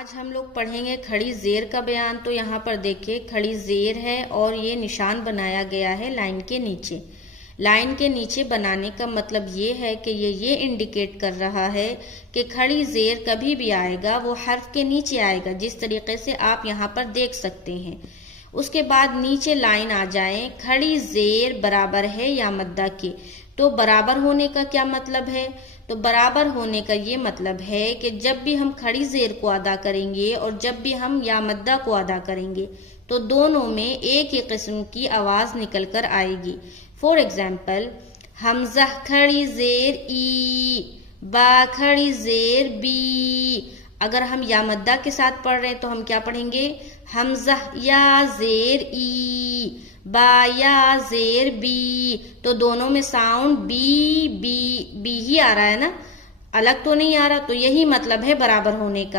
آج ہم لوگ پڑھیں گے کھڑی زیر کا بیان۔ تو یہاں پر دیکھیں کھڑی زیر ہے اور یہ نشان بنایا گیا ہے لائن کے نیچے۔ لائن کے نیچے بنانے کا مطلب یہ ہے کہ یہ انڈیکیٹ کر رہا ہے کہ کھڑی زیر کبھی بھی آئے گا وہ حرف کے نیچے آئے گا، جس طریقے سے آپ یہاں پر دیکھ سکتے ہیں۔ اس کے بعد نیچے لائن آ جائیں، کھڑی زیر برابر ہے یا مدہ کے۔ تو برابر ہونے کا کیا مطلب ہے؟ تو برابر ہونے کا یہ مطلب ہے کہ جب بھی ہم کھڑی زیر کو ادا کریں گے اور جب بھی ہم یا مدہ کو ادا کریں گے تو دونوں میں ایک ہی قسم کی آواز نکل کر آئے گی۔ فور ایگزامپل، حمزہ کھڑی زیر ای، با کھڑی زیر بی۔ اگر ہم یا مدہ کے ساتھ پڑھ رہے ہیں تو ہم کیا پڑھیں گے؟ حمزہ یا زیر ای، با یا زیر بی۔ تو دونوں میں ساؤنڈ بی بی بی ہی آ رہا ہے نا، الگ تو نہیں آ رہا۔ تو یہی مطلب ہے برابر ہونے کا۔